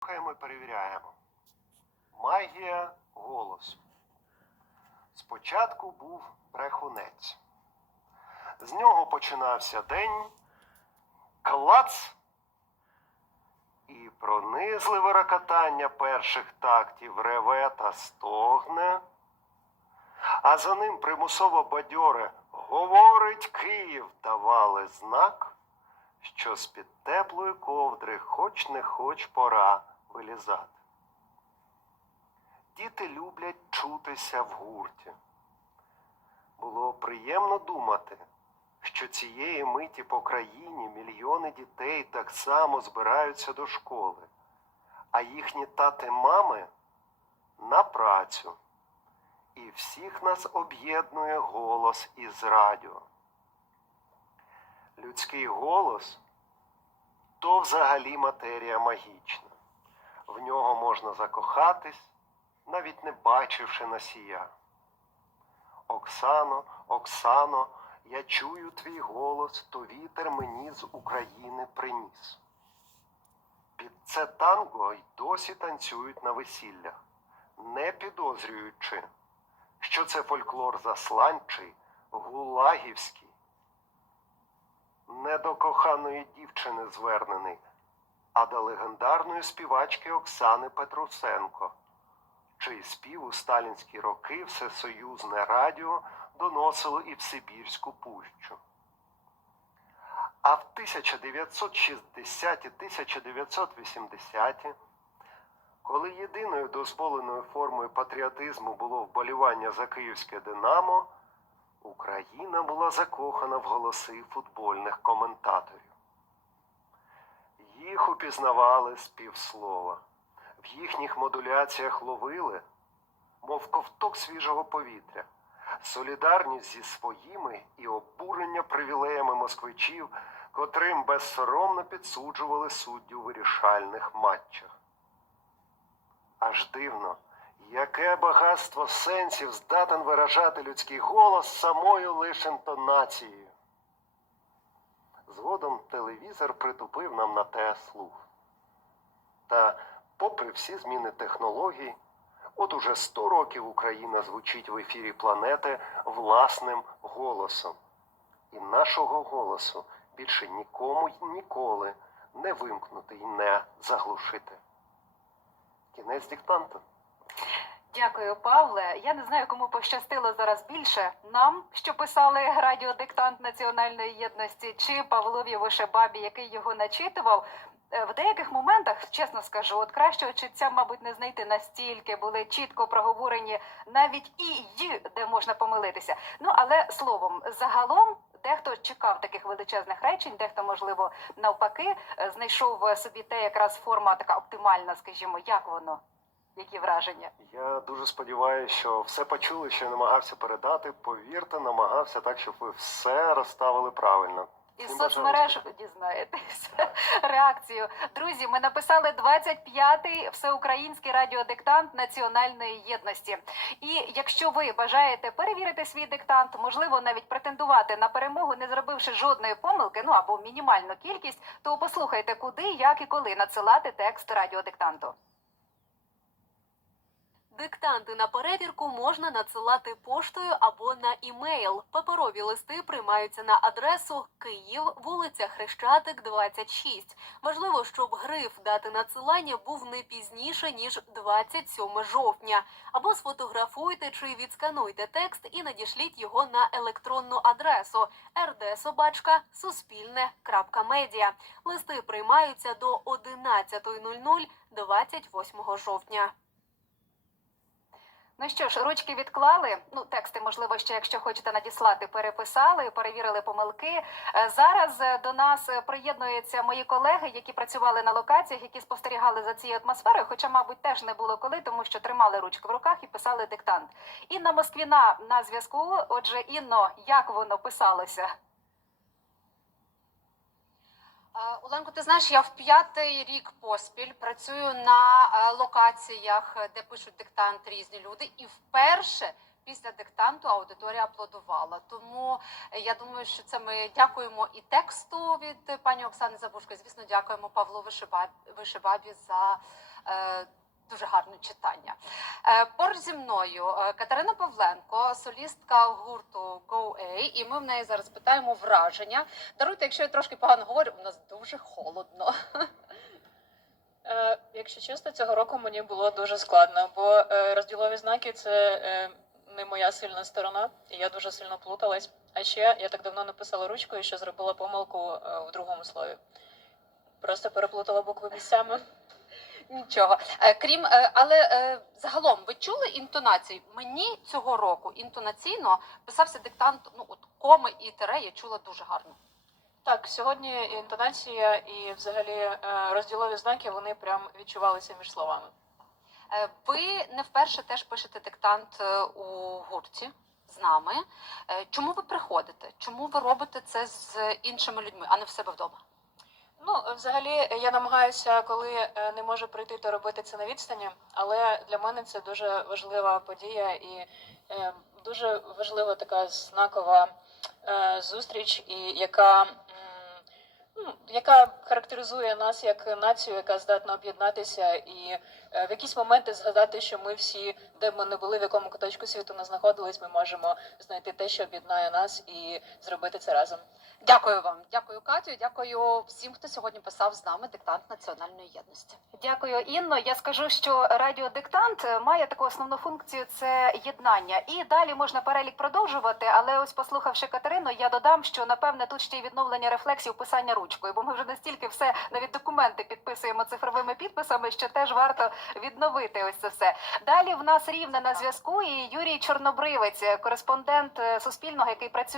Слухаємо і перевіряємо. Магія голосу. Спочатку був брехунець. З нього починався день. Клац. І пронизливе рокотання перших тактів реве та стогне. А за ним примусово бадьоре говорить Київ давали знак, що з-під теплої ковдри хоч не хоч пора вилізати. Діти люблять чутися в гурті. Було приємно думати, що цієї миті по країні мільйони дітей так само збираються до школи, а їхні тати мами на працю. І всіх нас об'єднує голос із радіо. Людський голос то взагалі матерія магічна. В нього можна закохатись, навіть не бачивши носія. Оксано, Оксано, я чую твій голос, то вітер мені з України приніс. Під це танго й досі танцюють на весіллях, не підозрюючи, що це фольклор засланчий, гулагівський, не до коханої дівчини звернений, а до легендарної співачки Оксани Петрусенко, чий спів у сталінські роки всесоюзне радіо доносило і в Сибірську пущу. А в 1960-1980-ті, коли єдиною дозволеною формою патріотизму було вболівання за київське Динамо, Україна була закохана в голоси футбольних коментаторів. Упізнавали з в їхніх модуляціях ловили, мов ковток свіжого повітря, солідарність зі своїми і обурення привілеями москвичів, котрим безсоромно підсуджували суддю у вирішальних матчах. Аж дивно, яке багатство сенсів здатен виражати людський голос самою лише інтонацією. Згодом телевізор притупив нам на те слух. Та, попри всі зміни технологій, от уже сто років Україна звучить в ефірі планети власним голосом. І нашого голосу більше нікому й ніколи не вимкнути і не заглушити. Кінець диктанту. Дякую, Павле. Я не знаю, кому пощастило зараз більше. Нам, що писали радіодиктант національної єдності, чи Павлові Вишебабі, який його начитував. Е, В деяких моментах, чесно скажу, от кращого читця, мабуть, не знайти настільки були чітко проговорені навіть і «й», де можна помилитися. Ну але словом, загалом. Дехто чекав таких величезних речень, дехто, можливо, навпаки, е, знайшов е, собі те якраз форма така оптимальна, скажімо, як воно, які враження. Я дуже сподіваюся, що все почули, що я намагався передати. Повірте, намагався так, щоб ви все розставили правильно. Із Всім соцмереж дізнаєтесь реакцію. Друзі, ми написали 25-й всеукраїнський радіодиктант національної єдності. І якщо ви бажаєте перевірити свій диктант, можливо, навіть претендувати на перемогу, не зробивши жодної помилки, ну або мінімальну кількість, то послухайте, куди, як і коли надсилати текст радіодиктанту. Диктанти на перевірку можна надсилати поштою або на імейл. Паперові листи приймаються на адресу Київ, вулиця Хрещатик, 26. Важливо, щоб гриф дати надсилання був не пізніше ніж 27 жовтня. Або сфотографуйте чи відскануйте текст і надішліть його на електронну адресу rdsobachka.suspilne.media. Листи приймаються до 11.00 28 жовтня. Ну що ж, ручки відклали. Ну, тексти, можливо, ще, якщо хочете надіслати, переписали, перевірили помилки. Е, Зараз е, до нас е, приєднуються мої колеги, які працювали на локаціях, які спостерігали за цією атмосферою, хоча, мабуть, теж не було коли, тому що тримали ручки в руках і писали диктант. Інна Москвіна на зв'язку. Отже, Інно, як воно писалося? Оленко, ти знаєш, я в п'ятий рік поспіль працюю на е, локаціях, де пишуть диктант різні люди, і вперше після диктанту аудиторія аплодувала. Тому е, я думаю, що це ми дякуємо і тексту від пані Оксани Забушко. Звісно, дякуємо Павлу Вишибабі за Е, Дуже гарне читання. Е, Поруч зі мною е, Катерина Павленко, солістка гурту Go і ми в неї зараз питаємо враження. Даруйте, якщо я трошки погано говорю, у нас дуже холодно. Е, якщо чесно, цього року мені було дуже складно, бо розділові знаки це не моя сильна сторона, і я дуже сильно плуталась. А ще я так давно написала ручкою, що зробила помилку в другому слові. Просто переплутала букви місцями. Нічого. Е, Крім, е, але е, загалом ви чули інтонації? Мені цього року інтонаційно писався диктант. Ну от коми і тире я чула дуже гарно. Так, сьогодні інтонація і взагалі розділові знаки вони прям відчувалися між словами. Ви не вперше теж пишете диктант у гурті з нами. Чому ви приходите? Чому ви робите це з іншими людьми, а не в себе вдома? Ну, взагалі, я намагаюся, коли е, не можу прийти, то робити це на відстані. Але для мене це дуже важлива подія і е, дуже важлива така знакова е, зустріч, і яка, яка характеризує нас як націю, яка здатна об'єднатися і е, в якісь моменти згадати, що ми всі, де б ми не були, в якому куточку світу не знаходились, ми можемо знайти те, що об'єднає нас, і зробити це разом. Дякую вам, дякую Катю, дякую всім, хто сьогодні писав з нами диктант національної єдності. Дякую, Інно. Я скажу, що радіодиктант має таку основну функцію це єднання. І далі можна перелік продовжувати. Але ось послухавши Катерину, я додам, що напевне тут ще й відновлення рефлексів писання ручкою, бо ми вже настільки все навіть документи підписуємо цифровими підписами, що теж варто відновити ось це все. Далі в нас рівне на зв'язку і Юрій Чорнобривець, кореспондент е, Суспільного, який працює.